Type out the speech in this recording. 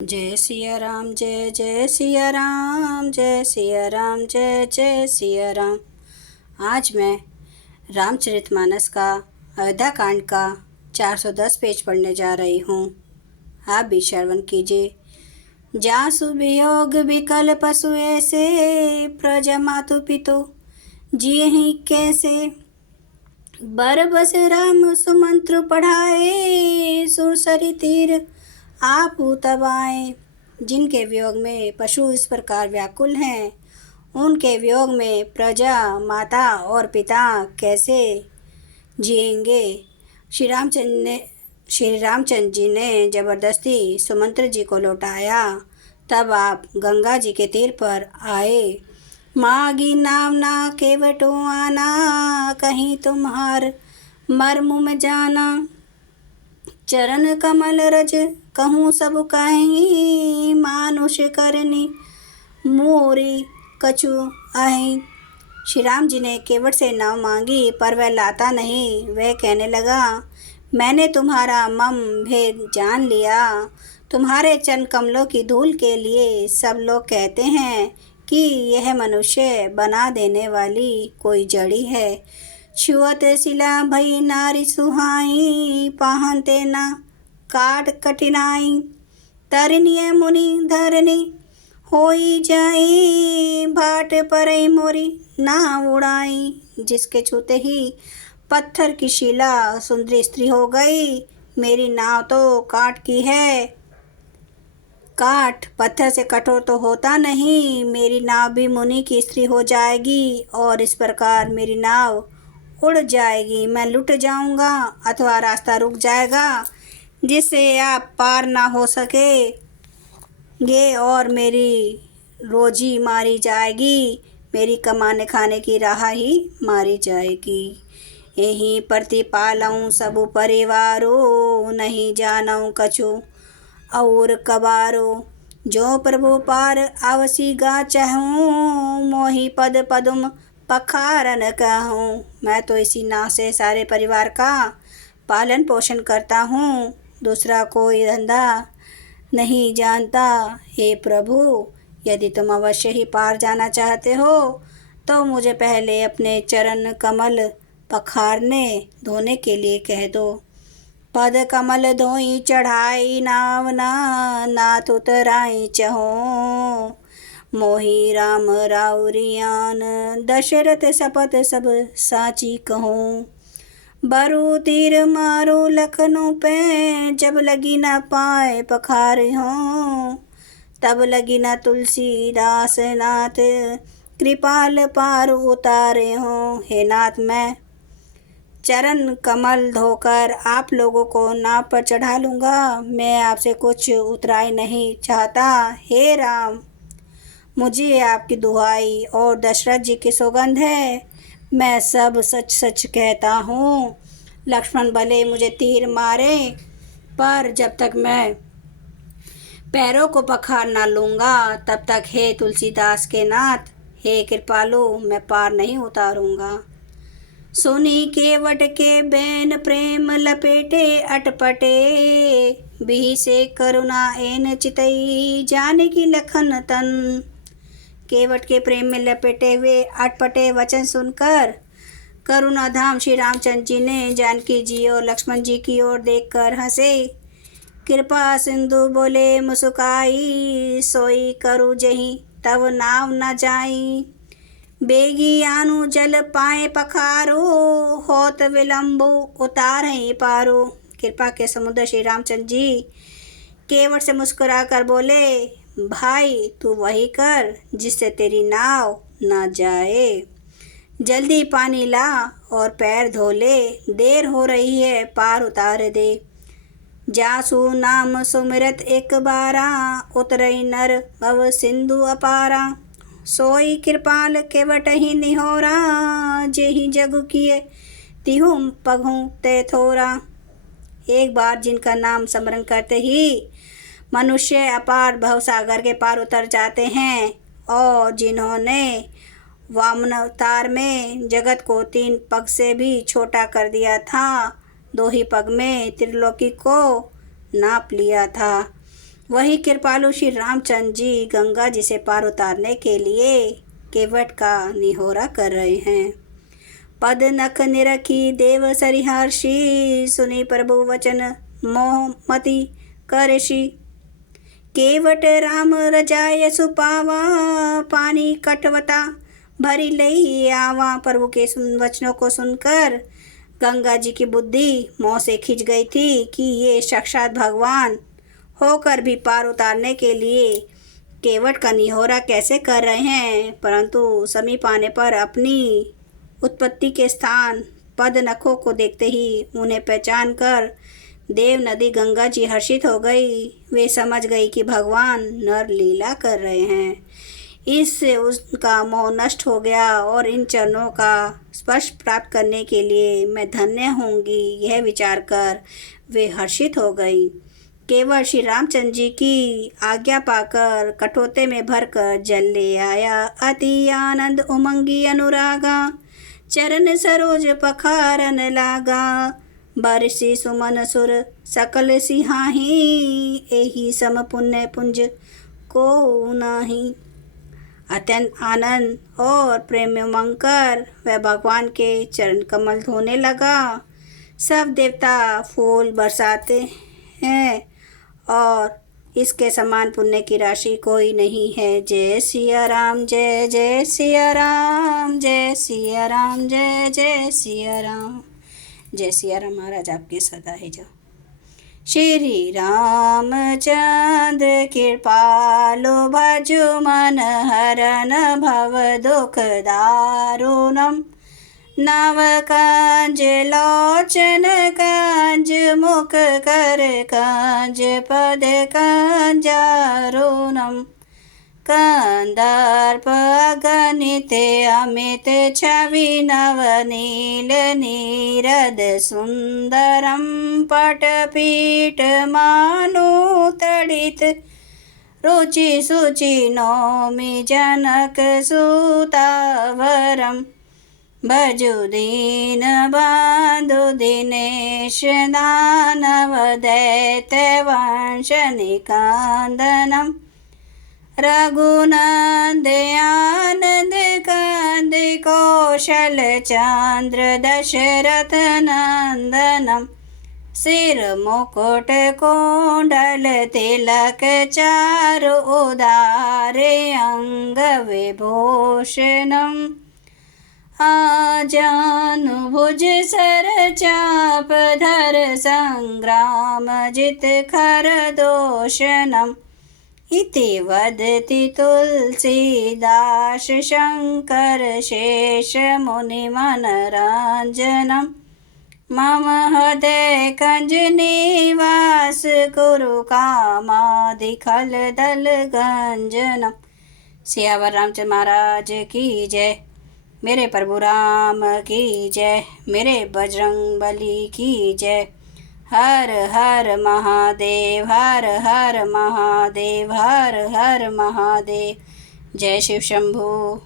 जय सिया राम, जय जय सिया राम, जय सिया राम, जय जय सिया राम। आज मैं रामचरितमानस का अयोध्या कांड का 410 पेज पढ़ने जा रही हूँ। आप भी श्रवण कीजिए। जासु वियोग विकल पशु ऐसे, प्रजा मातु पितु जिए ही कैसे। बर बस राम सुमंत्र पढ़ाए, सुरसरी तीर आप तब आए। जिनके वियोग में पशु इस प्रकार व्याकुल हैं, उनके वियोग में प्रजा, माता और पिता कैसे जिएंगे। श्री रामचंद्र जी ने जबरदस्ती सुमंत्र जी को लौटाया। तब आप गंगा जी के तीर पर आए। मागी नाम ना केवटो आना, कहीं तुम्हार मर्म में जाना। चरण कमल रज कहूँ सब कहीं, मानुष करनी मोरी कछु अहि। श्री राम जी ने केवट से नाव मांगी, पर वह लाता नहीं। वह कहने लगा, मैंने तुम्हारा मम भेद जान लिया। तुम्हारे चरण कमलों की धूल के लिए सब लोग कहते हैं कि यह मनुष्य बना देने वाली कोई जड़ी है। छुअत शिला भई नारी सुहाई, पाहनते न काट कठिनाई। तरनीय मुनि धरनी होई जाई, भाट परई मोरी ना उड़ाई। जिसके छूते ही पत्थर की शिला सुंदरी स्त्री हो गई। मेरी नाव तो काट की है, काठ पत्थर से कठोर तो होता नहीं। मेरी नाव भी मुनि की स्त्री हो जाएगी और इस प्रकार मेरी नाव उड़ जाएगी। मैं लुट जाऊंगा अथवा रास्ता रुक जाएगा, जिससे आप पार ना हो सकेंगे और मेरी रोजी मारी जाएगी। मेरी कमाने खाने की राह ही मारी जाएगी। यही प्रतिपालऊँ सब परिवारो, नहीं जानऊँ कछु और कबारो। जो प्रभु पार आवसी गा चाहूँ, मोही पद पदुम पखारन कहूँ। मैं तो इसी नाव से सारे परिवार का पालन पोषण करता हूँ, दूसरा कोई धंधा नहीं जानता। हे प्रभु, यदि तुम अवश्य ही पार जाना चाहते हो तो मुझे पहले अपने चरण कमल पखारने धोने के लिए कह दो। पद कमल धोई चढ़ाई नाव नाथ उतराई चहो। मोही राम राउरियान, दशरथ शपथ सब साची कहूँ। बरु तीर मारो लखनऊ पे, जब लगी न पाए पखार हो। तब लगी न तुलसीदास नाथ, कृपाल पार उतारे हो। हे नाथ, मैं चरण कमल धोकर आप लोगों को नाव पर चढ़ा लूँगा। मैं आपसे कुछ उतराई नहीं चाहता। हे राम, मुझे आपकी दुहाई और दशरथ जी की सौगंध है, मैं सब सच सच कहता हूँ। लक्ष्मण भले मुझे तीर मारे, पर जब तक मैं पैरों को पखार ना लूँगा तब तक हे तुलसीदास के नाथ, हे कृपालु, मैं पार नहीं उतारूँगा। सुनी केवट के बैन प्रेम लपेटे अटपटे, बिहि से करुणा एन चितई, जाने की लखन तन। केवट के प्रेम में लपेटे हुए अटपटे वचन सुनकर करुणा धाम श्री रामचंद्र जी ने जानकी जी और लक्ष्मण जी की ओर देखकर हंसे। कृपा सिंधु बोले मुस्काई, सोई करू जही तब नाव न जाई। बेगी आनु जल पाए पखारो, होत विलंबो उतारे पारो। कृपा के समुद्र श्री रामचंद्र जी केवट से मुस्कुरा कर बोले, भाई तू वही कर जिससे तेरी नाव ना जाए। जल्दी पानी ला और पैर धो ले, देर हो रही है, पार उतार दे। जासु नाम सुमिरत एक बारा, उतरई नर भव सिंधु अपारा। सोई कृपाल केवट ही निहोरा, जेहि जग किए तिहु पघु ते थोरा। एक बार जिनका नाम स्मरण करते ही मनुष्य अपार भवसागर के पार उतर जाते हैं, और जिन्होंने वामनावतार में जगत को 3 पग से भी छोटा कर दिया था, 2 ही पग में त्रिलोकी को नाप लिया था। वही कृपालु श्री रामचंद्र जी गंगा जी से पार उतारने के लिए केवट का निहोरा कर रहे हैं। पद नख निरखी देव सरिहर्षि, सुनी प्रभु वचन मोहमति करषि। केवट राम रजाय सुपावा, पानी कटवता भरी लई आवा। प्रभु के वचनों को सुनकर गंगा जी की बुद्धि मोह से खिंच गई थी कि ये साक्षात भगवान होकर भी पार उतारने के लिए केवट का निहोरा कैसे कर रहे हैं। परंतु समीप आने पर अपनी उत्पत्ति के स्थान पद नखों को देखते ही उन्हें पहचान कर देव नदी गंगा जी हर्षित हो गई। वे समझ गई कि भगवान नर लीला कर रहे हैं। इससे उसका मोह नष्ट हो गया और इन चरणों का स्पर्श प्राप्त करने के लिए मैं धन्य होंगी, यह विचार कर वे हर्षित हो गई। केवल श्री रामचंद्र जी की आज्ञा पाकर कटोते में भरकर जल ले आया। अति आनंद उमंगी अनुरागा, चरण सरोज पखारन लागा। बरसी सुमन सुर सकल सिहाही, एही सम पुण्य पुंज को नाही। अत्यंत आनंद और प्रेम उमंग कर वह भगवान के चरण कमल धोने लगा। सब देवता फूल बरसाते हैं और इसके समान पुण्य की राशि कोई नहीं है। जय सिया राम, जय जय सिया राम, जय सिया राम, जय जय सिया राम। जय सिया राम। महाराज आपकी सदा है जो। श्री रामचंद्र कृपालु, भजु मन हरन भव दुख दारुणम। नव कंज लोचन कंज, मुख कर कंज, पद कंजारुणम। कंदर्प गणित अमित छवि, नवनील नीरद सुंदरम। पटपीठ मानुतड़ित, रुचि सुचि नौमि जनक सुतावरम। भजु दीन बंधु दिनेश, दानव दैत्य वंश निकंदनम। रघुनंद आनंद कंद, कौशल चंद्र दशरथ नंदनम। सिर मुकुट कुंडल तिलक, चारु उदारे अंग विभूषणम। आजानु भुज सर चाप धर, संग्राम जित खर दोषणम। इति वदति तुलसीदास, शंकर शेष मुनि मनरंजनम। मम हृदय कंज निवास, कुरु कामादि खल दल गंजनम। सियावर रामचंद्र महाराज की जय। मेरे प्रभु राम की जय। मेरे बजरंग बली की जय। हर हर महादेव, हर हर महादेव, हर हर महादेव। जय शिव शंभू।